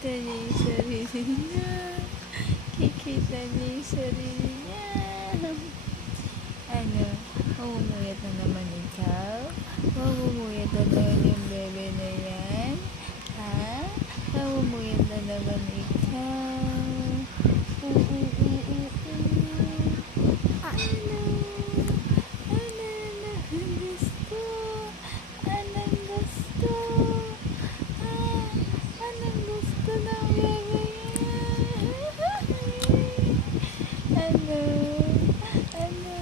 Kikita niya yung sarili niya. Kikita niya yung sarili niya. Ano? Mamumuyat na naman ikaw? Mamumuyat na naman yung bebe na yan? Ha? Mamumuyat na naman ikaw? Ano? Anong gusto? Anong gusto? Anong gusto ng bebe niya? Ano? Ano?